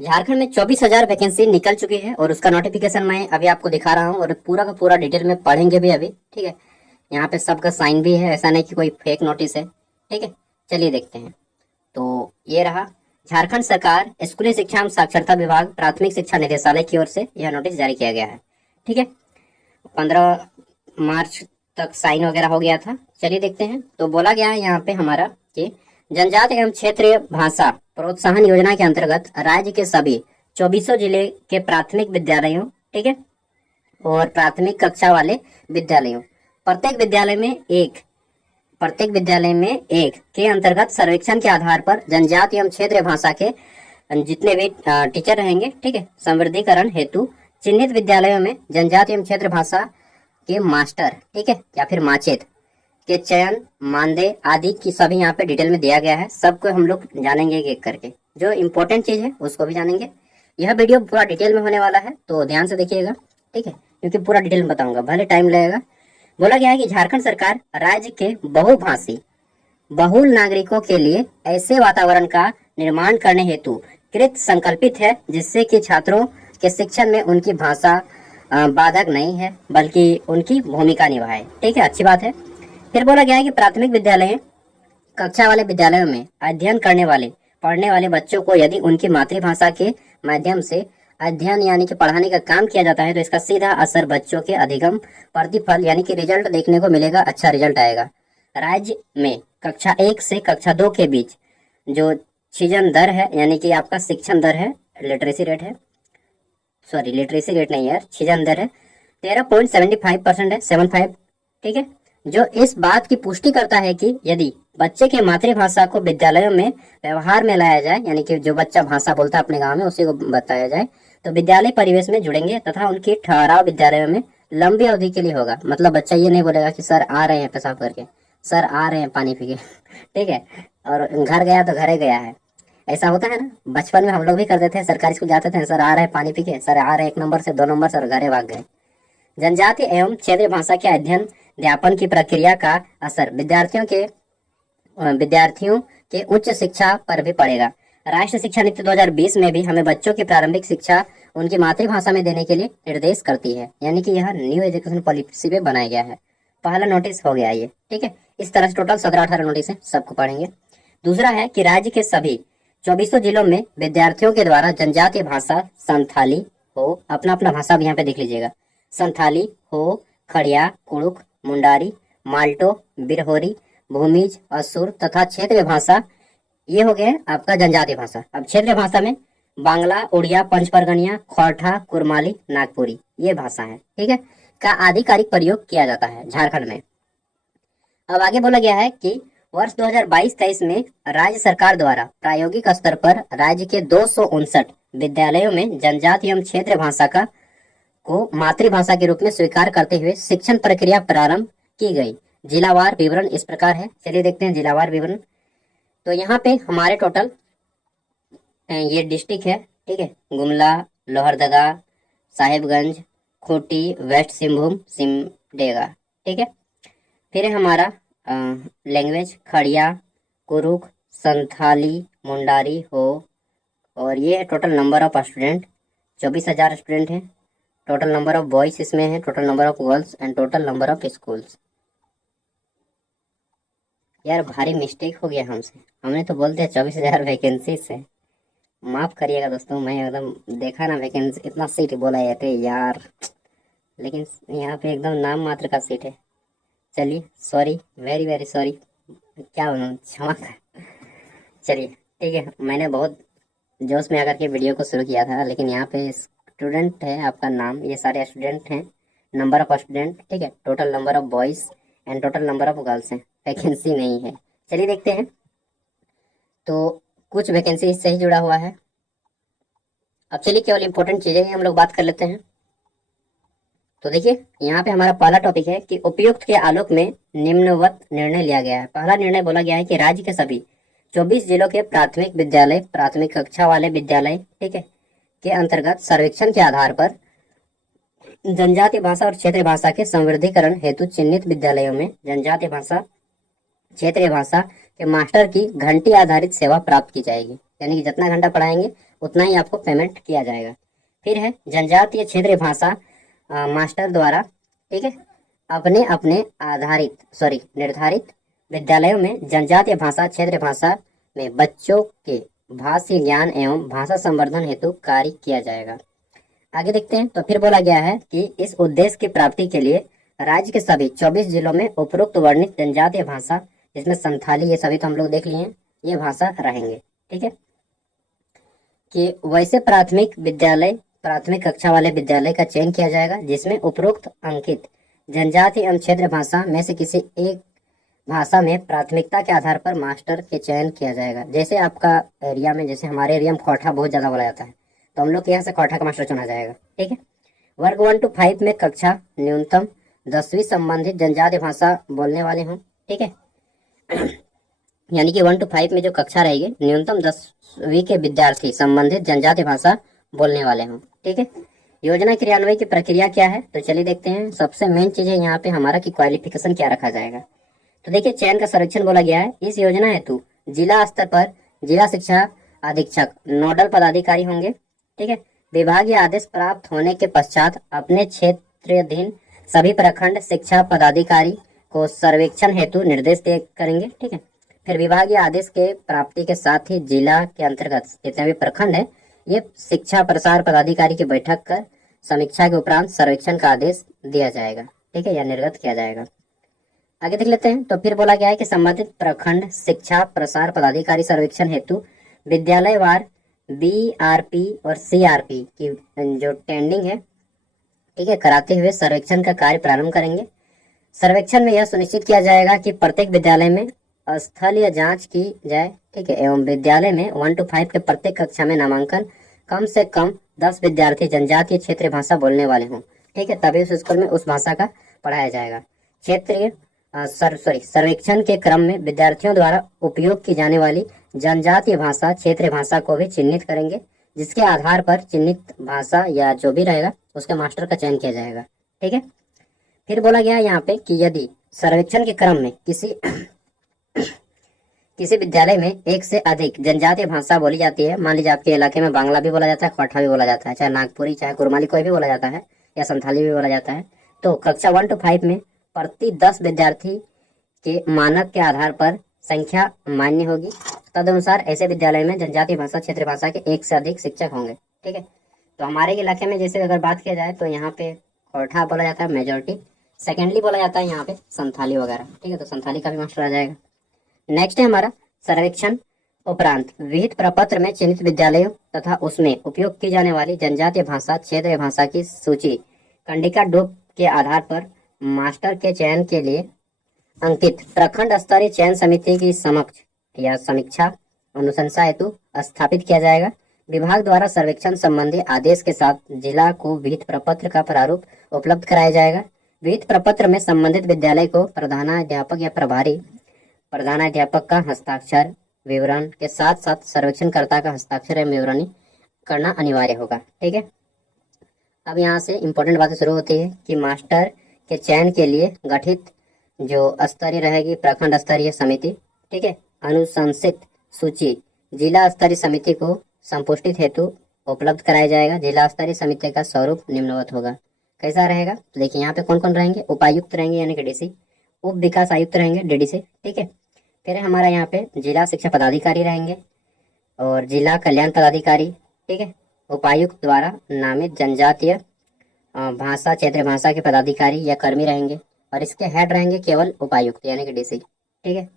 झारखंड में 24,000 वैकेंसी निकल चुकी है और उसका नोटिफिकेशन मैं अभी आपको दिखा रहा हूँ और पूरा का पूरा डिटेल में पढ़ेंगे भी अभी। ठीक है, यहाँ पे सबका साइन भी है, ऐसा नहीं कि कोई फेक नोटिस है। ठीक है, चलिए देखते हैं। तो ये रहा, झारखंड सरकार स्कूली शिक्षा एवं साक्षरता विभाग प्राथमिक शिक्षा निदेशालय की ओर से यह नोटिस जारी किया गया है। ठीक है, 15 मार्च तक साइन वगैरह हो गया था। चलिए देखते हैं। तो बोला गया है यहाँ पे हमारा कि जनजाति एवं क्षेत्रीय भाषा प्रोत्साहन योजना के अंतर्गत राज्य के सभी 24 जिले के प्राथमिक विद्यालयों, ठीक है, और प्राथमिक कक्षा वाले विद्यालयों, प्रत्येक विद्यालय में एक के अंतर्गत सर्वेक्षण के आधार पर जनजाति एवं क्षेत्रीय भाषा के जितने भी टीचर रहेंगे, ठीक है, संवर्धीकरण हेतु चिन्हित विद्यालयों में जनजाति एवं क्षेत्र भाषा के मास्टर, ठीक है, या फिर माचेत के चयन, मानदेय आदि की सभी यहाँ पे डिटेल में दिया गया है। सबको हम लोग जानेंगे एक करके, जो इम्पोर्टेंट चीज है उसको भी जानेंगे। यह वीडियो पूरा डिटेल में होने वाला है, तो ध्यान से देखिएगा, ठीक है, क्योंकि पूरा डिटेल में बताऊंगा, भले टाइम लगेगा। बोला गया है कि झारखंड सरकार राज्य के बहुभाषी बहुल नागरिकों के लिए ऐसे वातावरण का निर्माण करने हेतु कृत संकल्पित है जिससे कि छात्रों के शिक्षण में उनकी भाषा बाधक नहीं है, बल्कि उनकी भूमिका निभाए। ठीक है, अच्छी बात है। फिर बोला गया है कि प्राथमिक विद्यालय कक्षा वाले विद्यालयों में अध्ययन करने वाले पढ़ने वाले बच्चों को यदि उनकी मातृभाषा के माध्यम से अध्ययन यानी कि पढ़ाने का काम किया जाता है तो इसका सीधा असर बच्चों के अधिगम प्रतिफल यानी कि रिजल्ट देखने को मिलेगा, अच्छा रिजल्ट आएगा। राज्य में कक्षा 1 से कक्षा 2 के बीच जो छिजन दर है यानी कि आपका शिक्षण दर है, लिटरेसी रेट है, सॉरी लिटरेसी रेट नहीं यार, छिजन दर है 13.75% है, 75। ठीक है, जो इस बात की पुष्टि करता है कि यदि बच्चे के मातृभाषा को विद्यालयों में व्यवहार में लाया जाए यानी कि जो बच्चा भाषा बोलता है अपने गांव में उसी को बताया जाए तो विद्यालय परिवेश में जुड़ेंगे तथा उनकी ठहराव विद्यालयों में लंबी अवधि के लिए होगा। मतलब बच्चा ये नहीं बोलेगा कि सर आ रहे हैं पेशाब करके, सर आ रहे हैं पानी पी के ठीक है, और घर गया तो घरे गया है। ऐसा होता है ना, बचपन में हम लोग भी करते थे, सरकारी स्कूल जाते थे, सर आ रहे हैं पानी पी के, सर आ रहे हैं 1 नंबर से 2 नंबर से, और घरे भाग गए। जनजाति एवं क्षेत्रीय भाषा के अध्ययन अध्यापन की प्रक्रिया का असर विद्यार्थियों के उच्च शिक्षा पर भी पड़ेगा। राष्ट्रीय शिक्षा नीति 2020 में भी हमें बच्चों की प्रारंभिक शिक्षा उनकी मातृभाषा में देने के लिए निर्देश करती है, यानी कि यह न्यू एजुकेशन पॉलिसी में बनाया गया है। पहला नोटिस हो गया ये। ठीक है, इस तरह से टोटल 17-18 नोटिस है, सबको पढ़ेंगे। दूसरा है कि राज्य के सभी 24 जिलों में विद्यार्थियों के द्वारा जनजातीय भाषा संथाली हो, अपना अपना भाषा भी यहाँ पे देख लीजिएगा, संथाली हो, खड़िया, कुड़ुक, मुंडारी, माल्टो, बिरहोरी, भूमिज, असुर तथा क्षेत्रीय भाषा, ये हो गए आपका जनजातीय भाषा। अब क्षेत्रीय भाषा में बांग्ला, उड़िया, पंचपरगनिया, खोरठा, कुरमाली, नागपुरी, ये भाषा है, ठीक है, का आधिकारिक प्रयोग किया जाता है झारखंड में। अब आगे बोला गया है कि वर्ष 2022-23 में राज्य सरकार द्वारा प्रायोगिक स्तर पर राज्य के 259 विद्यालयों में जनजातीय एवं क्षेत्रीय भाषा को मातृभाषा के रूप में स्वीकार करते हुए शिक्षण प्रक्रिया प्रारंभ की गई। जिलावार विवरण इस प्रकार है, चलिए देखते हैं जिलावार विवरण। तो यहाँ पे हमारे टोटल ये डिस्ट्रिक्ट है, ठीक है, गुमला, लोहरदगा, साहेबगंज, खूंटी, वेस्ट सिंहभूम, सिमडेगा। ठीक है, फिर है हमारा लैंग्वेज खड़िया, कुरुक, संथाली, मुंडारी हो, और ये है total number of student 24,000 student है। टोटल नंबर ऑफ बॉयज इसमें है, total number of girls and total number of schools. यार भारी मिस्टेक हो गया हमसे, हमने तो बोलते हैं 24,000 वैकेंसी से, माफ करिएगा दोस्तों, मैं एकदम देखा ना वैकेंसी इतना सीट बोला जाते यार, लेकिन यहाँ पे एकदम नाम मात्र का सीट है। चलिए सॉरी, वेरी वेरी सॉरी, क्या बोलूँ, क्षमा कर। चलिए ठीक है, मैंने बहुत जोश में आकर के वीडियो को शुरू किया था, लेकिन यहाँ पे स्टूडेंट है आपका नाम, ये सारे स्टूडेंट हैं, नंबर ऑफ स्टूडेंट, ठीक है, total number of boys and total number of girls हैं, वैकेंसी नहीं है। चलिए देखते हैं। तो कुछ वैकेंसी इससे ही जुड़ा हुआ है। अब चलिए केवल इंपॉर्टेंट चीजें ही हम लोग बात कर लेते हैं। तो देखिए यहाँ पे हमारा पहला टॉपिक है कि उपयुक्त के आलोक में निम्नवत निर्णय लिया गया है। पहला निर्णय बोला गया है कि राज्य के सभी 24 जिलों के प्राथमिक विद्यालय प्राथमिक कक्षा वाले विद्यालय, ठीक है, के अंतर्गत सर्वेक्षण के आधार पर जनजातीय भाषा और क्षेत्रीय भाषा के संवर्धीकरण हेतु चिन्हित विद्यालयों में जनजातीय भाषा क्षेत्रीय भाषा कि मास्टर की घंटी आधारित सेवा प्राप्त की जाएगी, यानी कि जितना घंटा पढ़ाएंगे उतना ही आपको पेमेंट किया जाएगा। फिर है जनजातीय क्षेत्रीय भाषा मास्टर द्वारा, ठीक है, अपने अपने निर्धारित विद्यालयों में जनजातीय भाषा क्षेत्रीय भाषा में बच्चों के भाषी ज्ञान एवं भाषा संवर्धन हेतु कार्य किया जाएगा। आगे देखते हैं। तो फिर बोला गया है कि इस उद्देश्य की प्राप्ति के लिए राज्य के सभी 24 जिलों में उपरोक्त वर्णित जनजातीय भाषा, जिसमें संथाली, ये सभी तो हम लोग देख लिए हैं, ये भाषा रहेंगे, ठीक है। कि वैसे प्राथमिक कक्षा वाले विद्यालय का चयन किया जाएगा जिसमें उपरोक्त अंकित जनजातीय एवं क्षेत्र भाषा में से किसी एक भाषा में प्राथमिकता के आधार पर मास्टर के चयन किया जाएगा। जैसे आपका एरिया में, जैसे हमारे एरिया में खोटा बहुत ज्यादा बोला जाता है, तो हम लोग के यहाँ से खोटा का मास्टर चुना जाएगा, ठीक है। वर्ग 1 to 5 में कक्षा न्यूनतम 10वीं संबंधित जनजातीय भाषा बोलने वाले हों, ठीक है। यानी कि 1 to 5 में जो कक्षा रहेगी न्यूनतम 10वीं के विद्यार्थी संबंधित जनजातीय भाषा बोलने वाले हों, ठीक है। योजना क्रियान्वयन की प्रक्रिया क्या है, तो चलिए देखते हैं। सबसे मेन चीज है यहाँ पे हमारा कि क्वालिफिकेशन क्या रखा जाएगा। तो देखिए, चयन का संरक्षण बोला गया है। इस योजना हेतु जिला स्तर पर जिला शिक्षा अधीक्षक नोडल पदाधिकारी होंगे, ठीक है। विभागीय आदेश प्राप्त होने के पश्चात अपने क्षेत्राधीन सभी प्रखंड शिक्षा पदाधिकारी को सर्वेक्षण हेतु निर्देश करेंगे, ठीक है। फिर विभागीय आदेश के प्राप्ति के साथ ही जिला के अंतर्गत जितने भी प्रखंड है, ये शिक्षा प्रसार पदाधिकारी की बैठक कर समीक्षा के उपरांत सर्वेक्षण का आदेश दिया जाएगा, ठीक है, या निर्गत किया जाएगा। आगे देख लेते हैं। तो फिर बोला गया है कि संबंधित प्रखंड शिक्षा प्रसार पदाधिकारी सर्वेक्षण हेतु विद्यालयवार BRP और CRP की जो टेंडिंग है, ठीक है, कराते हुए सर्वेक्षण का कार्य प्रारंभ करेंगे। सर्वेक्षण में यह सुनिश्चित किया जाएगा कि प्रत्येक विद्यालय में स्थलीय जांच की जाए, ठीक है, एवं विद्यालय में 1 to 5 के प्रत्येक कक्षा में नामांकन कम से कम 10 विद्यार्थी जनजातीय क्षेत्रीय भाषा बोलने वाले हों, ठीक है, तभी उस स्कूल में उस भाषा का पढ़ाया जाएगा। सर्वेक्षण के क्रम में विद्यार्थियों द्वारा उपयोग की जाने वाली जनजातीय भाषा क्षेत्रीय भाषा को भी चिन्हित करेंगे, जिसके आधार पर चिन्हित भाषा या जो भी रहेगा उसके मास्टर का चयन किया जाएगा, ठीक है। फिर बोला गया यहाँ पे कि यदि सर्वेक्षण के क्रम में किसी विद्यालय में एक से अधिक जनजातीय भाषा बोली जाती है, मान लीजिए आपके इलाके में बांग्ला भी बोला जाता है, खोटा भी बोला जाता है, चाहे नागपुरी चाहे कुरमाली कोई भी बोला जाता है, या संथाली भी बोला जाता है, तो कक्षा 1 to 5 में प्रति 10 विद्यार्थी के मानक के आधार पर संख्या मान्य होगी। तदनुसार ऐसे विद्यालय में जनजातीय भाषा क्षेत्रीय भाषा के एक से अधिक शिक्षक होंगे, ठीक है। तो हमारे इलाके में जैसे अगर बात किया जाए तो यहाँ पे खोटा बोला जाता है मेजोरिटी, सेकेंडली बोला जाता है यहाँ पे संथाली वगैरह, ठीक है, तो संथाली का भी मास्टर आ जाएगा। नेक्स्ट है हमारा सर्वेक्षण उपरांत विहित प्रपत्र में चिन्हित विद्यालयों तथा उसमें उपयोग की जाने वाली जनजातीय भाषा क्षेत्रीय भाषा की सूची कंडिका डोप के आधार पर मास्टर के चयन के लिए अंकित प्रखंड स्तरीय चयन समिति की समक्ष या समीक्षा अनुशंसा हेतु स्थापित किया जाएगा। विभाग द्वारा सर्वेक्षण संबंधी आदेश के साथ जिला को विहित प्रपत्र का प्रारूप उपलब्ध कराया जाएगा। विहित प्रपत्र में संबंधित विद्यालय को प्रधानाध्यापक या प्रभारी प्रधानाध्यापक का हस्ताक्षर विवरण के साथ साथ सर्वेक्षणकर्ता का हस्ताक्षर एवं विवरणी करना अनिवार्य होगा, ठीक है। अब यहाँ से इम्पोर्टेंट बातें शुरू होती है कि मास्टर के चयन के लिए गठित जो स्तरीय रहेगी प्रखंड स्तरीय समिति, ठीक है, अनुशंसित सूची जिला स्तरीय समिति को संपुष्टित हेतु उपलब्ध कराया जाएगा। जिला स्तरीय समिति का स्वरूप निम्नवत होगा। कैसा रहेगा, तो देखिए यहाँ पे कौन कौन रहेंगे, उपायुक्त रहेंगे यानी कि DC, उप विकास आयुक्त रहेंगे DDC, ठीक है। फिर हमारा यहाँ पे जिला शिक्षा पदाधिकारी रहेंगे और जिला कल्याण पदाधिकारी, ठीक है। उपायुक्त द्वारा नामित जनजातीय भाषा क्षेत्रीय भाषा के पदाधिकारी या कर्मी रहेंगे और इसके हेड रहेंगे केवल उपायुक्त यानी कि DC, ठीक है।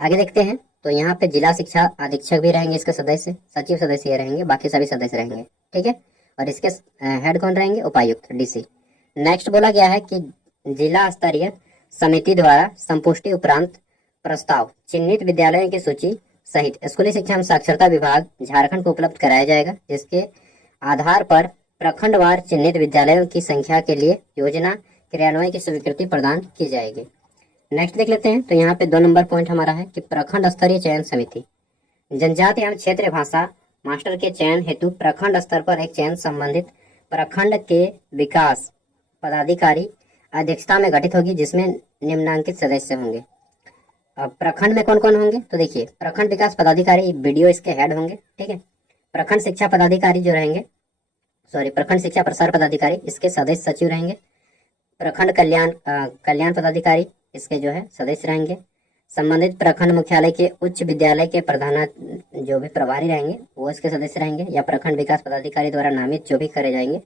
आगे देखते हैं। तो यहाँ पे जिला शिक्षा अधीक्षक भी रहेंगे, इसके सदस्य सचिव सदस्य ये रहेंगे, बाकी सभी सदस्य रहेंगे, ठीक है। और इसके हेड कौन रहेंगे, उपायुक्त DC। नेक्स्ट बोला गया है कि जिला स्तरीय समिति द्वारा संपुष्टि उपरांत प्रस्ताव चिन्हित विद्यालयों की सूची सहित स्कूली शिक्षा एवं साक्षरता विभाग झारखंड को उपलब्ध कराया जाएगा, जिसके आधार पर प्रखंडवार चिन्हित विद्यालयों की संख्या के लिए योजना क्रियान्वयन की स्वीकृति प्रदान की जाएगी। नेक्स्ट देख लेते हैं। तो यहाँ पे 2 नंबर पॉइंट हमारा है कि प्रखंड स्तरीय चयन समिति जनजातीय एवं क्षेत्रीय भाषा मास्टर के चयन हेतु प्रखंड स्तर पर एक चयन संबंधित प्रखंड के विकास पदाधिकारी अध्यक्षता में गठित होगी, जिसमें निम्नांकित सदस्य होंगे। अब प्रखंड में कौन कौन होंगे, तो देखिए प्रखंड विकास पदाधिकारी वीडियो इसके हेड होंगे, ठीक है। प्रखंड शिक्षा पदाधिकारी जो रहेंगे, प्रखंड शिक्षा प्रसार पदाधिकारी इसके सदस्य सचिव रहेंगे। प्रखंड कल्याण पदाधिकारी इसके जो है सदस्य रहेंगे। संबंधित प्रखंड मुख्यालय के उच्च विद्यालय के प्रधान जो भी प्रभारी रहेंगे वो इसके सदस्य रहेंगे, या प्रखंड विकास पदाधिकारी द्वारा नामित जो भी करे जाएंगे,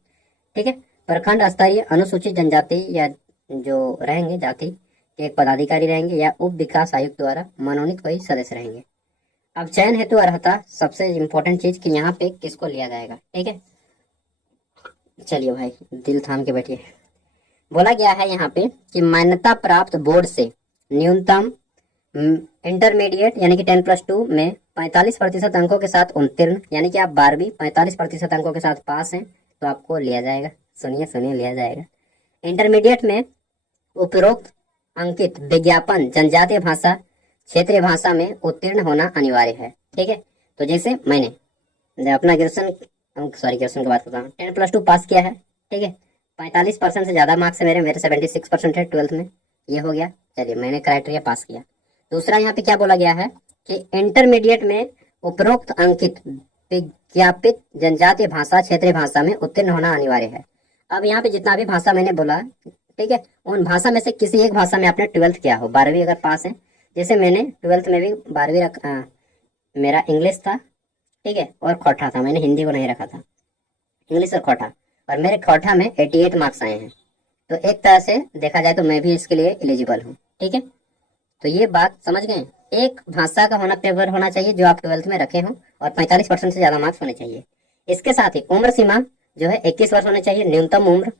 ठीक है। प्रखंड स्तरीय अनुसूचित जनजाति या जो रहेंगे जाति के एक पदाधिकारी रहेंगे, या उप विकास आयुक्त द्वारा मनोनीत कोई सदस्य रहेंगे। अब चयन हेतु अर्हता, सबसे इम्पोर्टेंट चीज कि यहाँ पे किसको लिया जाएगा, ठीक है। चलिए भाई दिल थाम के बैठिए। बोला गया है यहाँ पे कि मान्यता प्राप्त बोर्ड से न्यूनतम इंटरमीडिएट यानी कि 10+2 में 45% अंकों के साथ उत्तीर्ण, यानी कि आप 12वीं 45% अंकों के साथ पास हैं तो आपको लिया जाएगा। सुनिए लिया जाएगा। इंटरमीडिएट में उपरोक्त अंकित विज्ञापन जनजातीय भाषा क्षेत्रीय भाषा में उत्तीर्ण होना अनिवार्य है, ठीक है। तो जैसे मैंने अपना ग्रेजुएशन की बात करता हूँ, 10+2 पास किया है, ठीक है। 45% से ज़्यादा मार्क्स है मेरे 76% है 12th में, ये हो गया। चलिए मैंने क्राइटेरिया पास किया। दूसरा यहाँ पे क्या बोला गया है कि इंटरमीडिएट में उपरोक्त अंकित विज्ञापित जनजातीय भाषा क्षेत्रीय भाषा में उत्तीर्ण होना अनिवार्य है। अब यहाँ पे जितना भी भाषा मैंने बोला, ठीक है, उन भाषा में से किसी एक भाषा में आपने 12th किया हो, 12वीं अगर पास है, जैसे मैंने 12th में भी 12वीं मेरा इंग्लिश था, ठीक है, और खोटा था, मैंने हिंदी को नहीं रखा था, इंग्लिश और खोटा, और मेरे खोटा में 88 मार्क्स आए हैं। तो एक तरह से देखा जाए तो मैं भी इसके लिए एलिजिबल हूँ, ठीक है। तो ये बात समझ गए। एक भाषा का होना पेपर होना चाहिए जो आप 12th में रखे हों, और 45% से ज़्यादा मार्क्स होने चाहिए। इसके साथ ही उम्र सीमा जो है 21 वर्ष होने चाहिए, न्यूनतम उम्र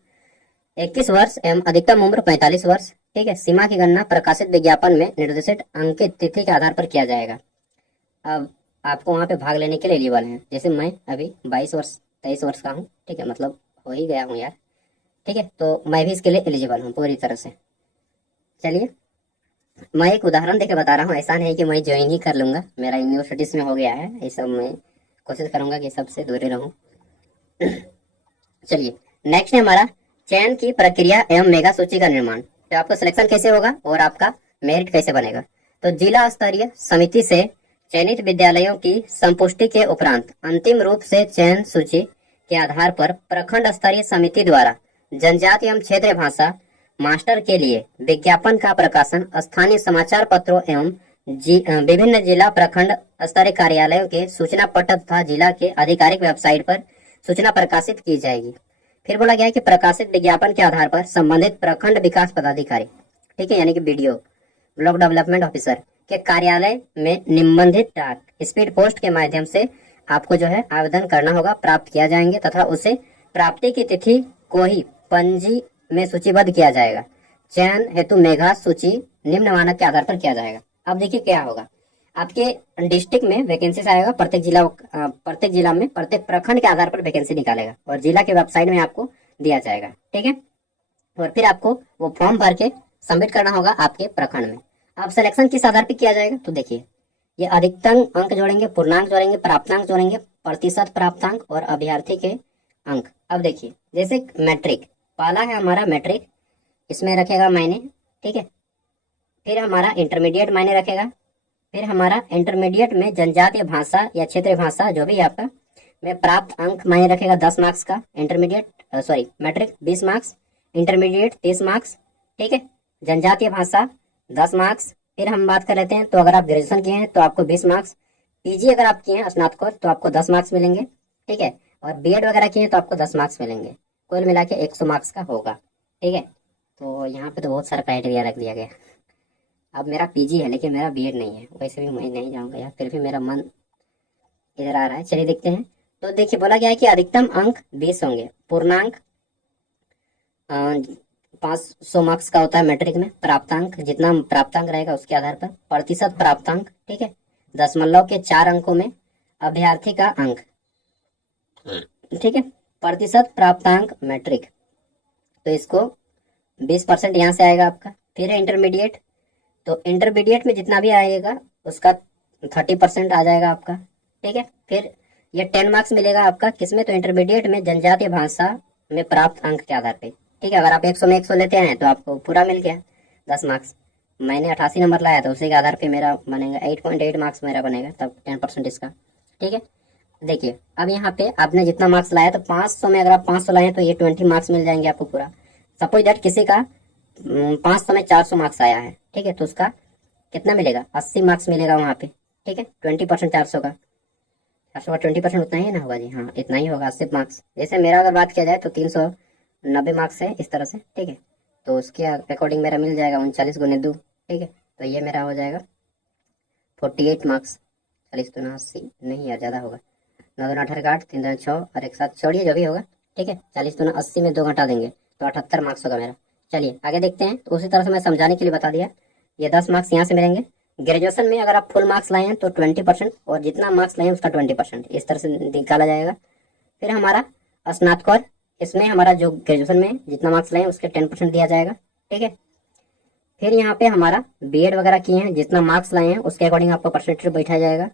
21 वर्ष एवं अधिकतम उम्र 45 वर्ष, ठीक है। सीमा की गणना प्रकाशित विज्ञापन में निर्देशित अंकित तिथि के आधार पर किया जाएगा। अब आपको वहाँ पे भाग लेने के लिए एलिजिबल हैं, जैसे मैं अभी 23 वर्ष का हूँ, ठीक है, मतलब हो ही गया हूँ यार, ठीक है। तो मैं भी इसके लिए एलिजिबल हूँ पूरी तरह से। चलिए मैं एक उदाहरण देके बता रहा हूँ, ऐसा नहीं कि मैं ज्वाइन ही कर लूँगा, मेरा यूनिवर्सिटीज में हो गया है ये सब, मैं कोशिश करूँगा कि सबसे दूरी रहूँ। चलिए नेक्स्ट है हमारा चयन की प्रक्रिया एवं मेगा सूची का निर्माण। तो आपका सिलेक्शन कैसे होगा और आपका मेरिट कैसे बनेगा। तो जिला स्तरीय समिति से चयनित विद्यालयों की संपुष्टि के उपरांत अंतिम रूप से चयन सूची के आधार पर प्रखंड स्तरीय समिति द्वारा जनजातीय एवं क्षेत्रीय भाषा मास्टर के लिए विज्ञापन का प्रकाशन स्थानीय समाचार पत्रों एवं विभिन्न जिला प्रखंड स्तरीय कार्यालयों के सूचना पट तथा जिला के आधिकारिक वेबसाइट पर सूचना प्रकाशित की जाएगी। फिर बोला गया है कि प्रकाशित विज्ञापन के आधार पर संबंधित प्रखंड विकास पदाधिकारी, ठीक है, यानी कि बीडीओ ब्लॉक डेवलपमेंट ऑफिसर के कार्यालय में निबंधित डाक स्पीड पोस्ट के माध्यम से आपको जो है आवेदन करना होगा, प्राप्त किया जाएंगे तथा उसे प्राप्ति की तिथि को ही पंजी में सूचीबद्ध किया जाएगा। चयन हेतु मेगा सूची निम्न मानक के आधार पर किया जाएगा। अब देखिए क्या होगा, आपके डिस्ट्रिक्ट में वैकेंसी आएगा, प्रत्येक जिला में प्रत्येक प्रखंड के आधार पर वैकेंसी निकालेगा और जिला के वेबसाइट में आपको दिया जाएगा, ठीक है। और फिर आपको वो फॉर्म भर के सबमिट करना होगा आपके प्रखंड में। अब सिलेक्शन किस आधार पर किया जाएगा, तो देखिए ये अधिकतम अंक जोड़ेंगे, पूर्णांक जोड़ेंगे, प्राप्तांक जोड़ेंगे, प्रतिशत प्राप्तांक और अभ्यर्थी के अंक। अब देखिए जैसे मैट्रिक पहला है हमारा मैट्रिक, इसमें रखेगा मायने, ठीक है। फिर हमारा इंटरमीडिएट मायने रखेगा, फिर हमारा इंटरमीडिएट में जनजातीय भाषा या क्षेत्रीय भाषा जो भी आपका में प्राप्त अंक मायने रखेगा 10 मार्क्स का, मैट्रिक 20 मार्क्स, इंटरमीडिएट 30 मार्क्स, ठीक है, जनजातीय भाषा 10 मार्क्स। फिर हम बात कर लेते हैं, तो अगर आप ग्रेजुएशन किए हैं तो आपको 20 मार्क्स, पीजी अगर आप किए हैं स्नातकोत्तर तो आपको 10 मार्क्स मिलेंगे, ठीक है, और बीएड वगैरह किए हैं तो आपको 10 मार्क्स मिलेंगे, कुल मिला के 100 मार्क्स का होगा, ठीक है। तो यहाँ पे तो बहुत सारा क्राइटेरिया रख दिया गया। अब मेरा पीजी है लेकिन मेरा बीएड नहीं है, वैसे भी मैं नहीं जाऊँगा यार, फिर भी मेरा मन इधर आ रहा है। चलिए देखते हैं। तो देखिए बोला गया है कि अधिकतम अंक 20 होंगे, पूर्णांक 500 मार्क्स का होता है मैट्रिक में, प्राप्तांक जितना प्राप्तांक रहेगा उसके आधार पर, प्रतिशत प्राप्तांक, ठीक है, दशमलव के 4 अंकों में अभ्यर्थी का अंक, ठीक है, प्रतिशत प्राप्तांक मैट्रिक, तो इसको 20% यहाँ से आएगा आपका। फिर है इंटरमीडिएट, तो इंटरमीडिएट में जितना भी आएगा उसका 30% आ जाएगा आपका, ठीक है। फिर ये 10 मार्क्स मिलेगा आपका किसमें, तो इंटरमीडिएट में जनजातीय भाषा में प्राप्त अंक के आधार पे, ठीक है। अगर आप 100 में 100 लेते हैं तो आपको पूरा मिल गया 10 मार्क्स। मैंने 88 नंबर लाया था, उसी के आधार पे मेरा बनेगा 8.8 मार्क्स मेरा बनेगा, तब 10% इसका। ठीक है, देखिए अब यहाँ पे आपने जितना मार्क्स लाया तो 500 में अगर आप 500 लाए तो ये 20 मार्क्स मिल जाएंगे आपको पूरा। सपोज दैट किसी का 500 में 400 मार्क्स आया है, ठीक है, तो उसका कितना मिलेगा, 80 मार्क्स मिलेगा वहाँ पे। ठीक है, 20% 400 का, 400 का 20% उतना ही ना होगा जी, हाँ इतना ही होगा, 80 मार्क्स। जैसे मेरा अगर बात किया जाए तो 390 मार्क्स है इस तरह से। ठीक है, तो उसके अकॉर्डिंग मेरा मिल जाएगा 39 गुने 2। ठीक है, तो ये मेरा हो जाएगा 48 मार्क्स। 40 तो 80 नहीं यार, ज़्यादा होगा, 9 दूना 18 8, 3 दूना 6 और एक साथ छोड़िए जो भी होगा। ठीक है, 40 दूना 80 में 2 घटा देंगे तो 78 मार्क्स होगा मेरा। चलिए आगे देखते हैं। तो उसी तरह से मैं समझाने के लिए बता दिया, ये 10 मार्क्स यहाँ से मिलेंगे। ग्रेजुएशन में अगर आप फुल मार्क्स लाए हैं तो 20%, और जितना मार्क्स लाए हैं उसका 20%, इस तरह से निकाला जाएगा। फिर हमारा स्नातकोत्तर, इसमें हमारा जो ग्रेजुएशन में जितना मार्क्स लाए हैं उसके 10% दिया जाएगा। ठीक है, फिर यहाँ पे हमारा बीएड वगैरह किए हैं, जितना मार्क्स लाए हैं उसके अकॉर्डिंग आपका परसेंटेज बैठा जाएगा।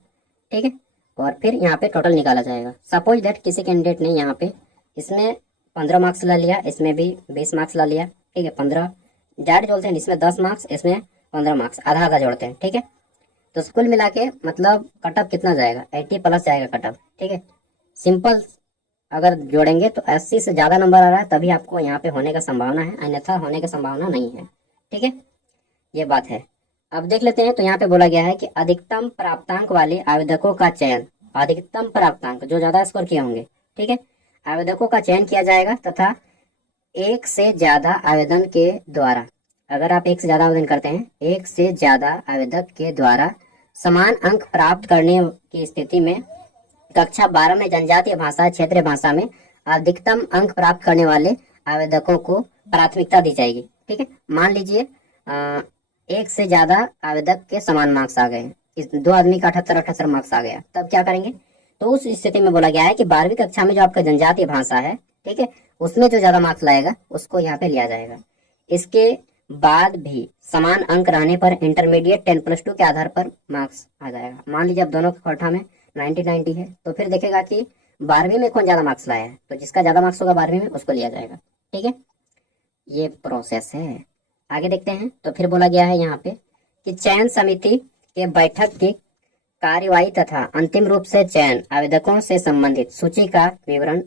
ठीक है, और फिर यहाँ पे टोटल निकाला जाएगा। सपोज दैट किसी कैंडिडेट ने यहाँ पे इसमें 15 मार्क्स ला लिया, इसमें भी 20 मार्क्स ला लिया। ठीक है, 15 डायरेक्ट जोड़ते हैं, इसमें 10 मार्क्स, इसमें 15 मार्क्स, आधा आधा जोड़ते हैं। ठीक है, तो कुल मिला के मतलब कटअप कितना जाएगा, 80 प्लस जाएगा कटअप। ठीक है, सिंपल अगर जोड़ेंगे तो 80 से ज़्यादा नंबर आ रहा है तभी आपको यहाँ पे होने का संभावना है, अन्यथा होने की संभावना नहीं है। ठीक है, ये बात है। अब देख लेते हैं, तो यहाँ पे बोला गया है कि अधिकतम प्राप्तांक वाले आवेदकों का चयन, अधिकतम प्राप्तांक जो ज्यादा स्कोर किए होंगे, ठीक है, आवेदकों का चयन किया जाएगा तथा एक से ज्यादा आवेदन के द्वारा, अगर आप एक से ज्यादा आवेदन करते हैं, एक से ज्यादा आवेदक के द्वारा समान अंक प्राप्त करने की स्थिति में कक्षा 12 में जनजातीय भाषा क्षेत्रीय भाषा में अधिकतम अंक प्राप्त करने वाले आवेदकों को प्राथमिकता दी जाएगी। ठीक है, मान लीजिए एक से ज्यादा आवेदक के समान मार्क्स आ गए, इस दो आदमी का 78 मार्क्स आ गया, तब क्या करेंगे, तो उस स्थिति में बोला गया है कि 12वीं कक्षा में जो आपका जनजातीय भाषा है, ठीक है, उसमें जो ज्यादा मार्क्स लाएगा उसको यहाँ पे लिया जाएगा। इसके बाद भी समान अंक रहने पर इंटरमीडिएट 10+2 के आधार पर मार्क्स आ जाएगा। मान लीजिए अब दोनों के कोठा में 90-90 है, तो फिर देखेगा कि 12वीं में कौन ज्यादा मार्क्स लाया है, तो जिसका ज्यादा मार्क्स होगा 12वीं में उसको लिया जाएगा। ठीक है, ये प्रोसेस है। आगे देखते हैं, तो फिर बोला गया है यहाँ पे कि चयन समिति के बैठक की कार्यवाही तथा अंतिम रूप से चयन आवेदकों से संबंधित सूची का विवरण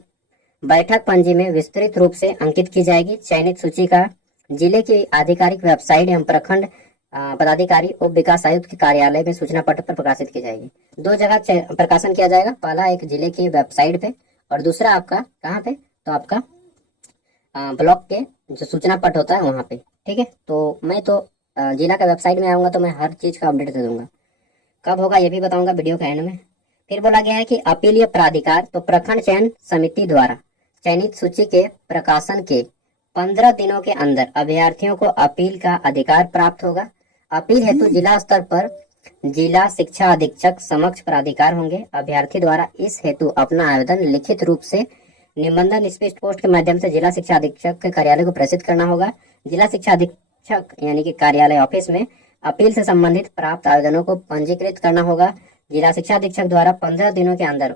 बैठक पंजी में विस्तृत रूप से अंकित की जाएगी। चयनित सूची का जिले की आधिकारिक वेबसाइट एवं प्रखंड पदाधिकारी उप विकास आयुक्त के कार्यालय में सूचना पत्र पर प्रकाशित की जाएगी। 2 जगह प्रकाशन किया जाएगा, पहला एक जिले की वेबसाइट पे और दूसरा आपका कहाँ पे, तो आपका ब्लॉक के जो सूचना पट होता है वहाँ पे। ठीक है, तो मैं तो जिला का वेबसाइट में आऊँगा तो मैं हर चीज़ का अपडेट दे दूंगा, कब होगा ये भी बताऊंगा वीडियो के एंड में। फिर बोला गया है कि अपीलीय प्राधिकार, तो प्रखंड चयन समिति द्वारा चयनित सूची के प्रकाशन के 15 दिनों के अंदर अभ्यर्थियों को अपील का अधिकार प्राप्त होगा। अपील हेतु जिला स्तर पर जिला शिक्षा अधीक्षक समक्ष प्राधिकार होंगे। अभ्यर्थी द्वारा इस हेतु अपना आवेदन लिखित रूप से निबंधन स्पीड पोस्ट के माध्यम से जिला शिक्षा अधीक्षक के कार्यालय को प्रेषित करना होगा। जिला शिक्षा अधीक्षक यानी कि कार्यालय ऑफिस में अपील से संबंधित प्राप्त आवेदनों को पंजीकृत करना होगा। जिला शिक्षा अधीक्षक द्वारा 15 दिनों के अंदर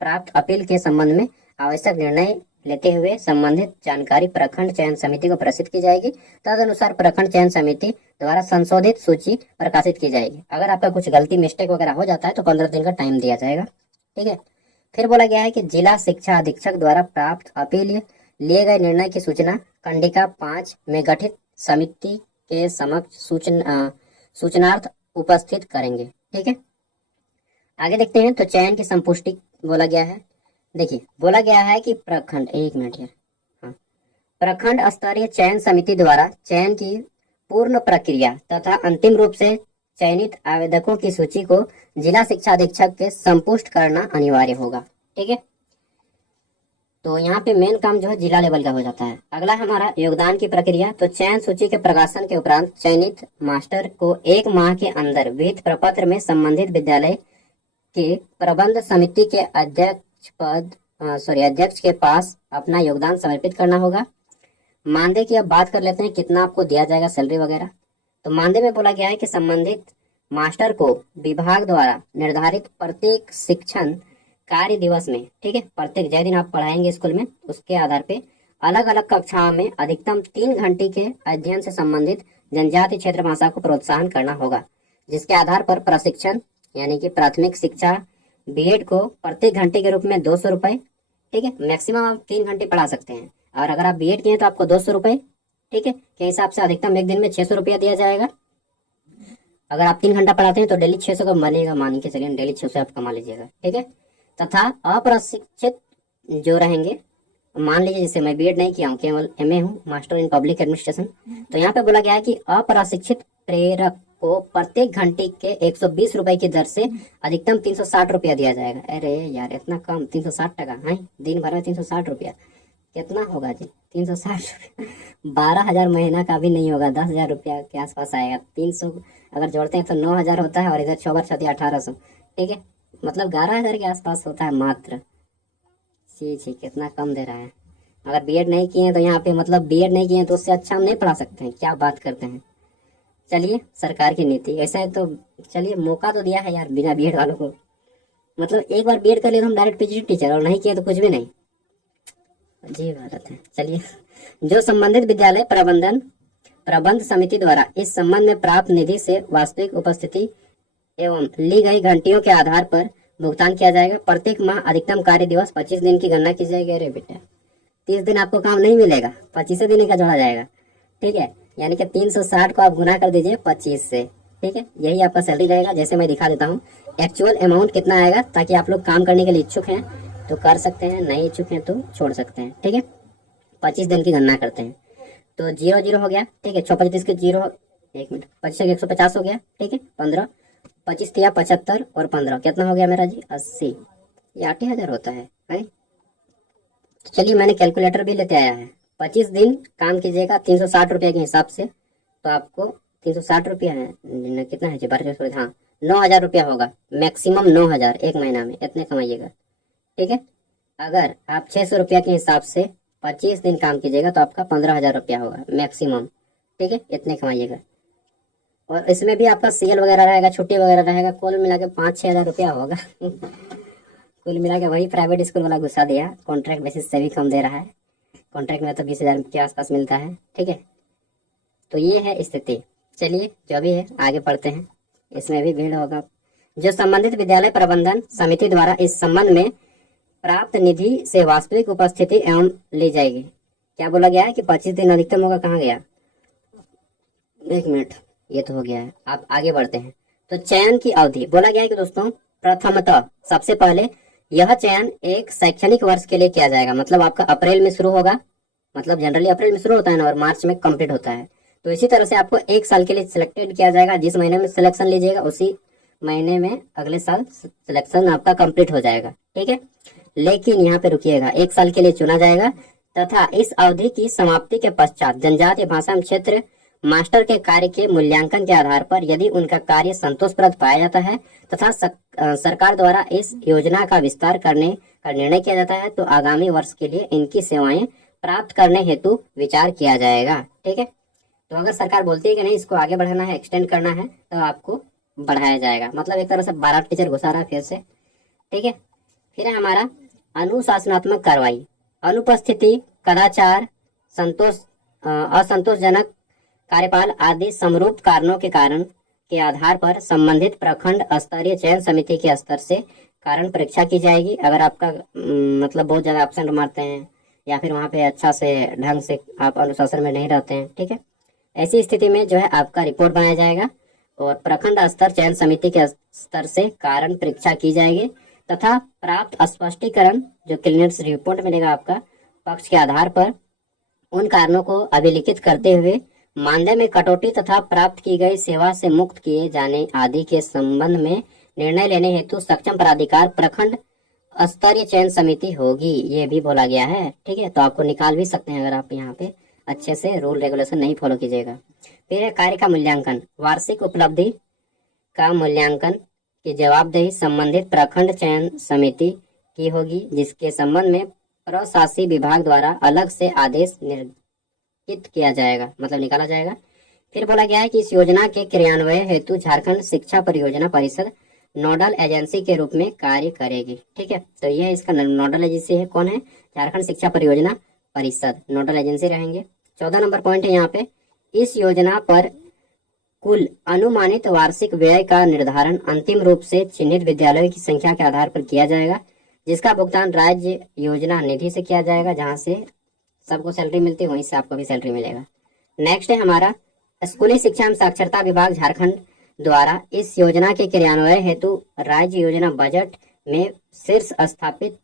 प्राप्त अपील के संबंध में आवश्यक निर्णय लेते हुए संबंधित जानकारी प्रखंड चयन समिति को प्रेषित की जाएगी। तदनुसार प्रखंड चयन समिति द्वारा संशोधित सूची प्रकाशित की जाएगी। अगर आपका कुछ गलती मिस्टेक वगैरह हो जाता है तो 15 दिन का टाइम दिया जाएगा। ठीक है, फिर बोला गया है कि जिला शिक्षा अधीक्षक द्वारा प्राप्त अपील लिए गए निर्णय की सूचना कंडिका 5 में गठित समिति के समक्ष सूचनार्थ उपस्थित करेंगे। ठीक है, आगे देखते हैं, तो चयन की संपुष्टि बोला गया है। देखिए बोला गया है कि प्रखंड, एक मिनट है, हाँ, प्रखंड स्तरीय चयन समिति द्वारा चयन की पूर्ण प्रक्रिया तथा अंतिम रूप से चयनित आवेदकों की सूची को जिला शिक्षा अधीक्षक के संपुष्ट करना अनिवार्य होगा। ठीक है, तो यहाँ पे मेन काम जो है जिला लेवल का हो जाता है। अगला हमारा योगदान की प्रक्रिया, तो चयन सूची के प्रकाशन के उपरांत चयनित मास्टर को 1 माह के अंदर विहित प्रपत्र में संबंधित विद्यालय के प्रबंध समिति के अध्यक्ष के पास अपना योगदान समर्पित करना होगा। मानदेय की अब बात कर लेते हैं, कितना आपको दिया जाएगा सैलरी वगैरह। तो मानदेय में बोला गया है कि संबंधित मास्टर को विभाग द्वारा निर्धारित प्रत्येक शिक्षण कार्य दिवस में, ठीक है, प्रत्येक जय दिन आप पढ़ाएंगे स्कूल में, उसके आधार पे अलग अलग कक्षाओं में अधिकतम 3 घंटे के अध्ययन से संबंधित जनजाति क्षेत्र भाषा को प्रोत्साहन करना होगा, जिसके आधार पर प्रशिक्षण यानी कि प्राथमिक शिक्षा बीएड को प्रत्येक घंटे के रूप में 200 रुपये, ठीक है, मैक्सिमम आप 3 घंटे पढ़ा सकते हैं। और अगर आप बीएड किए तो आपको 200 रुपये, ठीक है, के हिसाब से अधिकतम एक दिन में 600 रुपया दिया जाएगा। अगर आप 3 घंटा पढ़ाते हैं तो डेली 600 का बनेगा, मान के चलिए डेली 600 आप कमा लीजिएगा, ठीक है। तथा अप्रशिक्षित जो रहेंगे, मान लीजिए जैसे मैं बीएड नहीं किया हूँ, केवल एमए हूँ, मास्टर इन पब्लिक एडमिनिस्ट्रेशन, तो यहाँ पे बोला गया है कि अप्रशिक्षित प्रेरक को प्रत्येक घंटे के 120 रुपए की दर से अधिकतम 360 रुपया दिया जाएगा। अरे यार इतना कम, 360 टका है, दिन भर में 360 रुपया कितना होगा जी? 360 रुपया 12,000 महीना का भी नहीं होगा, 10,000 रुपया के आसपास आएगा। 300 अगर जोड़ते हैं तो 9,000 होता है, और इधर 6 बार 6 1800, ठीक है, मतलब 11,000 के आसपास होता है मात्र। जी कितना कम दे रहा है। अगर बीएड नहीं किए हैं तो यहाँ पे मतलब बीएड नहीं किए हैं तो उससे अच्छा हम नहीं पढ़ा सकते हैं, क्या बात करते हैं। चलिए सरकार की नीति ऐसा है तो चलिए मौका तो दिया है यार बिना बीएड वालों को, मतलब एक बार बीएड कर लिए तो हम डायरेक्ट पीजीटी टीचर, और नहीं किए तो कुछ भी नहीं। अजीब हालत है। चलिए, जो संबंधित विद्यालय प्रबंध समिति द्वारा इस संबंध में प्राप्त निधि से वास्तविक उपस्थिति एवं ली गई घंटियों के आधार पर भुगतान किया जाएगा। प्रत्येक माह अधिकतम कार्य दिवस 25 दिन की गणना की जाएगी। अरे बेटा 30 दिन आपको काम नहीं मिलेगा, 25 दिन का जोड़ा जाएगा, ठीक है, यानी कि 360 को आप गुना कर दीजिए 25 से, ठीक है, यही आपका सैलरी रहेगा। जैसे मैं दिखा देता हूँ एक्चुअल अमाउंट कितना आएगा, ताकि आप लोग काम करने के लिए इच्छुक हैं तो कर सकते हैं, नहीं इच्छुक हैं तो छोड़ सकते हैं, ठीक है। 25 दिन की गणना करते हैं तो 0 हो गया, ठीक है, 6 के 0, 1 मिनट, 25 150 हो गया, ठीक है, 15 25 तिया 75 और 15 कितना हो गया मेरा जी? 80। ये 8,000 होता है, right? तो चलिए मैंने कैलकुलेटर भी लेते आया है। 25 दिन काम कीजिएगा 360 रुपये के हिसाब से, तो आपको 360 रुपया है, कितना है जी? 12, हाँ 9,000 रुपया होगा, मैक्सिमम 9,000 एक महीना में, इतने कमाइएगा, ठीक है। अगर आप 600 रुपया के हिसाब से 25 दिन काम कीजिएगा तो आपका 15,000 रुपया होगा मैक्सिमम, ठीक है, इतने कमाइएगा। और इसमें भी आपका सीएल वगैरह रहेगा, छुट्टी वगैरह रहेगा, कुल मिला के 5-6 हज़ार रुपया होगा कुल मिला के वही प्राइवेट स्कूल वाला गुस्सा दिया, कॉन्ट्रैक्ट बेसिस से भी कम दे रहा है, कॉन्ट्रैक्ट में तो 20,000 के आसपास मिलता है, ठीक है। तो ये है स्थिति। चलिए जो भी है आगे पढ़ते हैं, इसमें भी भीड़ होगा। जो संबंधित विद्यालय प्रबंधन समिति द्वारा इस संबंध में प्राप्त निधि से वास्तविक उपस्थिति एवं ली जाएगी। क्या बोला गया है कि 25 दिन अधिकतम होगा, कहाँ गया? 1 मिनट, ये तो हो गया है। आप आगे बढ़ते हैं। तो चयन की अवधि बोला गया है कि दोस्तों प्रथमतः सबसे पहले यह चयन एक शैक्षणिक वर्ष के लिए किया जाएगा, मतलब आपका अप्रैल में शुरू होगा, मतलब जनरली अप्रैल में शुरू होता है ना, और मार्च में कंप्लीट होता है। तो इसी तरह से आपको 1 साल के लिए सिलेक्टेड किया जाएगा, जिस महीने में सिलेक्शन लीजिएगा उसी महीने में अगले साल सिलेक्शन आपका कंप्लीट हो जाएगा, ठीक है। लेकिन यहाँ पे रुकिएगा, 1 साल के लिए चुना जाएगा तथा इस अवधि की समाप्ति के पश्चात जनजातीय भाषा क्षेत्र मास्टर के कार्य के मूल्यांकन के आधार पर यदि उनका कार्य संतोषप्रद पाया जाता है तथा सरकार द्वारा इस योजना का विस्तार करने का निर्णय किया जाता है तो आगामी वर्ष के लिए इनकी सेवाएं प्राप्त करने हेतु विचार किया जाएगा, ठीक है। तो अगर सरकार बोलती है कि नहीं इसको आगे बढ़ाना है, एक्सटेंड करना है, तो आपको बढ़ाया जाएगा, मतलब एक तरह से 12 टीचर घुसा रहा है फिर से, ठीक है। फिर है हमारा अनुशासनात्मक कार्रवाई, अनुपस्थिति, कदाचार, असंतोषजनक कार्यपाल आदि समरूप कारणों के कारण के आधार पर संबंधित प्रखंड स्तरीय चयन समिति के स्तर से कारण परीक्षा की जाएगी। अगर आपका मतलब बहुत ज्यादा एब्सेंट मारते हैं या फिर वहाँ पे अच्छा से ढंग से आप अनुशासन में नहीं रहते हैं, ठीक है, ऐसी स्थिति में जो है आपका रिपोर्ट बनाया जाएगा और प्रखंड स्तर चयन समिति के स्तर से कारण परीक्षा की जाएगी तथा प्राप्त स्पष्टीकरण जो क्लियरेंस रिपोर्ट मिलेगा आपका पक्ष के आधार पर उन कारणों को अभिलिखित करते हुए मानदेय में कटौती तथा प्राप्त की गई सेवा से मुक्त किए जाने आदि के संबंध में निर्णय लेने हेतु सक्षम प्राधिकार प्रखंड स्तरीय चयन समिति होगी, ये भी बोला गया है, ठीक है। तो आपको निकाल भी सकते हैं अगर आप यहाँ पे अच्छे से रूल रेगुलेशन नहीं फॉलो कीजिएगा। फिर है कार्य का मूल्यांकन, वार्षिक उपलब्धि का मूल्यांकन की जवाबदेही संबंधित प्रखंड चयन समिति की होगी, जिसके संबंध में प्रशासकीय विभाग द्वारा अलग से आदेश निर्गत किया जाएगा, मतलब निकाला जाएगा। फिर बोला गया है कि इस योजना के क्रियान्वयन हेतु झारखंड शिक्षा परियोजना परिषद नोडल एजेंसी के रूप में कार्य करेगी, ठीक है। तो यह इसका नोडल एजेंसी है, कौन है? झारखंड शिक्षा परियोजना परिषद नोडल एजेंसी रहेंगे। 14 नंबर पॉइंट है यहाँ पे, इस योजना पर कुल अनुमानित वार्षिक व्यय का निर्धारण अंतिम रूप से चिन्हित विद्यालयों की संख्या के आधार पर किया जाएगा, जिसका भुगतान राज्य योजना निधि से किया जाएगा। जहां से सबको सैलरी मिलती है वहीं से आपको भी सैलरी मिलेगा। नेक्स्ट है हमारा स्कूली शिक्षा एवं साक्षरता विभाग झारखंड द्वारा इस योजना के क्रियान्वयन हेतु राज्य योजना बजट में शीर्ष स्थापित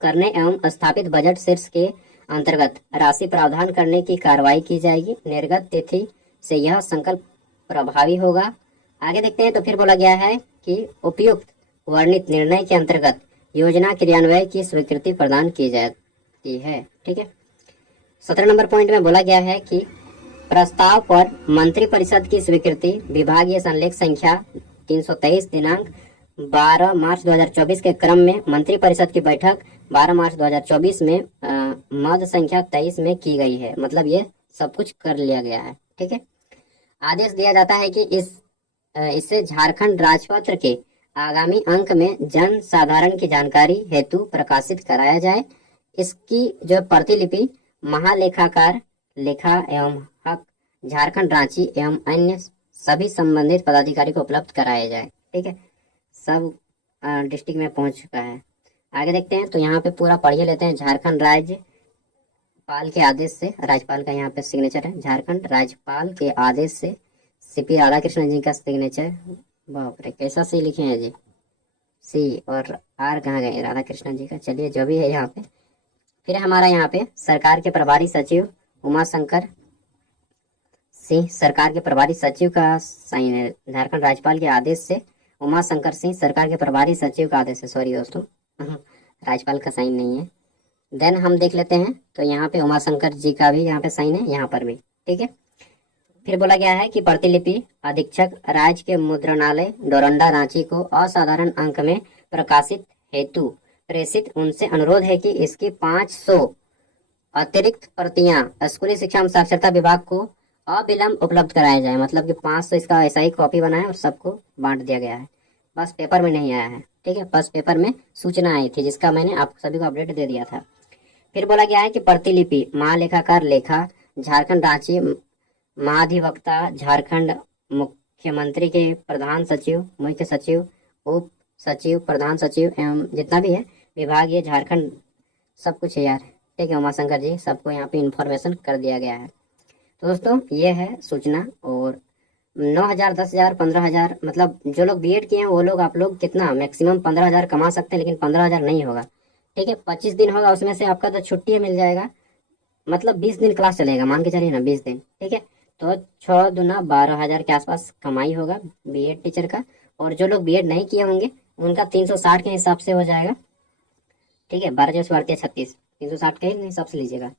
करने एवं स्थापित बजट शीर्ष के अंतर्गत राशि प्रावधान करने की कार्रवाई की जाएगी। निर्गत तिथि से यह संकल्प प्रभावी होगा। आगे देखते हैं। तो फिर बोला गया है कि उपयुक्त वर्णित निर्णय के अंतर्गत योजना क्रियान्वयन की स्वीकृति प्रदान की जाती है। ठीक है। 17 नंबर पॉइंट में बोला गया है कि प्रस्ताव पर मंत्रिपरिषद की स्वीकृति विभागीय संलेख संख्या 323 दिनांक 12 मार्च 2024 के क्रम में मंत्रिपरिषद की बैठक 12 मार्च 2024 में मद संख्या 23 में की गई है। मतलब ये सब कुछ कर लिया गया है। ठीक है। आदेश दिया जाता है कि इससे झारखंड राजपत्र के आगामी अंक में जन साधारण की जानकारी हेतु प्रकाशित कराया जाए। इसकी जो प्रतिलिपि महालेखाकार लेखा एवं हक झारखंड रांची एवं अन्य सभी संबंधित पदाधिकारी को उपलब्ध कराया जाए। ठीक है। सब डिस्ट्रिक्ट में पहुंच चुका है। आगे देखते हैं। तो यहाँ पे पूरा पढ़िए लेते हैं। झारखंड राज्यपाल के आदेश से, राज्यपाल का यहाँ पे सिग्नेचर है। झारखंड राज्यपाल के आदेश से सीपी राधाकृष्णन जी का सिग्नेचर। बाप रे कैसा सी लिखे हैं जी, सी और आर कहाँ गए राधाकृष्णन जी का। चलिए जो भी है यहाँ पे। फिर हमारा यहाँ पे सरकार के प्रभारी सचिव उमाशंकर सिंह, सरकार के प्रभारी सचिव का साइन है। झारखंड राज्यपाल के आदेश से उमाशंकर सिंह सरकार के प्रभारी सचिव का आदेश है। सॉरी दोस्तों, राज्यपाल का साइन नहीं है। देन हम देख लेते हैं। तो यहाँ पे उमाशंकर जी का भी यहाँ पे साइन है, यहाँ पर भी। ठीक है। फिर बोला गया है कि प्रतिलिपि अधीक्षक राज्य के मुद्रणालय डोरंडा रांची को असाधारण अंक में प्रकाशित हेतु प्रेषित। उनसे अनुरोध है कि इसकी 500 अतिरिक्त प्रतियां स्कूली शिक्षा एवं साक्षरता विभाग को अविलंब उपलब्ध कराया जाए। मतलब कि 500 इसका ऐसा ही कॉपी बना है और सबको बांट दिया गया है। बस पेपर में नहीं आया है। ठीक है। बस पेपर में सूचना आई थी जिसका मैंने आप सभी को अपडेट दे दिया था। फिर बोला गया है कि प्रतिलिपि महालेखाकार लेखा झारखंड रांची महाधिवक्ता झारखंड मुख्यमंत्री के प्रधान सचिव, मुख्य सचिव, उप सचिव, प्रधान सचिव एवं जितना भी है विभाग ये झारखंड सब कुछ है यार। ठीक है। उमाशंकर जी सबको यहाँ पे इन्फॉर्मेशन कर दिया गया है। तो दोस्तों ये है सूचना। और 9,000, 10,000, 15,000 मतलब जो लोग बीएड किए हैं वो लोग आप लोग कितना मैक्सिमम 15,000 कमा सकते हैं, लेकिन 15,000 नहीं होगा। ठीक है। 25 दिन होगा, उसमें से आपका तो छुट्टी मिल जाएगा। मतलब 20 दिन क्लास चलेगा, मान के चलिए ना 20 दिन। ठीक है। तो 6 दूना 12,000 के आसपास कमाई होगा बीएड टीचर का। और जो लोग बीएड नहीं किए होंगे उनका 360 के हिसाब से हो जाएगा। ठीक है। 12 जो 36, 360 के हिसाब से लीजिएगा।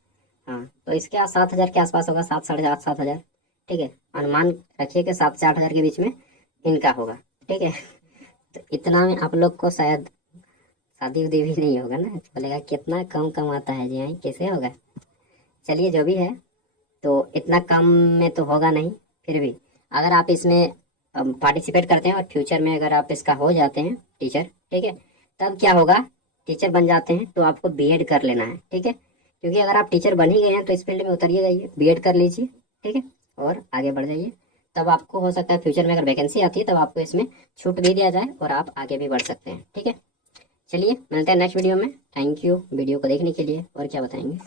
हाँ, तो इसके 7,000 के आसपास होगा, 7, 7,500, 7,000। ठीक है। अनुमान रखिए कि 7 से 8,000 के बीच में इनका होगा। ठीक है। तो इतना में आप लोग को शायद शादी उदी भी नहीं होगा ना। बोलेगा कितना कम कमाता है जी, कैसे होगा। चलिए जो भी है, तो इतना कम में तो होगा नहीं। फिर भी अगर आप इसमें पार्टिसिपेट करते हैं और फ्यूचर में अगर आप इसका हो जाते हैं टीचर, ठीक है, तब क्या होगा, टीचर बन जाते हैं तो आपको बीएड कर लेना है। ठीक है। क्योंकि अगर आप टीचर बन ही गए हैं तो इस फील्ड में उतरिए जाइए, बीएड कर लीजिए। ठीक है। और आगे बढ़ जाइए। तब आपको हो सकता है फ्यूचर में अगर वैकेंसी आती है तब आपको इसमें छूट भी दिया जाए और आप आगे भी बढ़ सकते हैं। ठीक है। चलिए मिलते हैं नेक्स्ट वीडियो में। थैंक यू वीडियो को देखने के लिए। और क्या बताएंगे,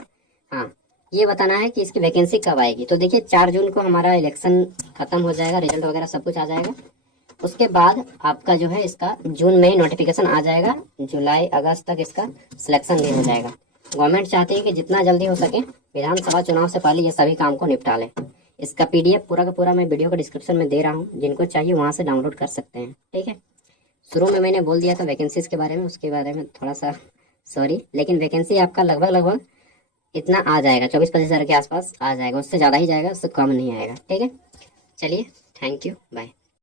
हाँ ये बताना है कि इसकी वैकेंसी कब आएगी। तो देखिए 4 जून को हमारा इलेक्शन खत्म हो जाएगा, रिजल्ट वगैरह सब कुछ आ जाएगा। उसके बाद आपका जो है इसका जून में ही नोटिफिकेशन आ जाएगा। जुलाई अगस्त तक इसका सिलेक्शन भी हो जाएगा। गवर्नमेंट चाहती है कि जितना जल्दी हो सके विधानसभा चुनाव से पहले ये सभी काम को निपटा लें। इसका पीडीएफ पूरा का पूरा मैं वीडियो को डिस्क्रिप्शन में दे रहा हूँ, जिनको चाहिए वहाँ से डाउनलोड कर सकते हैं। ठीक है। शुरू में मैंने बोल दिया था वैकेंसीज के बारे में, उसके बारे में थोड़ा सा सॉरी, लेकिन वैकेंसी आपका लगभग इतना आ जाएगा, 24-25 हज़ार के आसपास आ जाएगा। उससे ज़्यादा ही जाएगा, उससे कम नहीं आएगा। ठीक है। चलिए थैंक यू, बाय।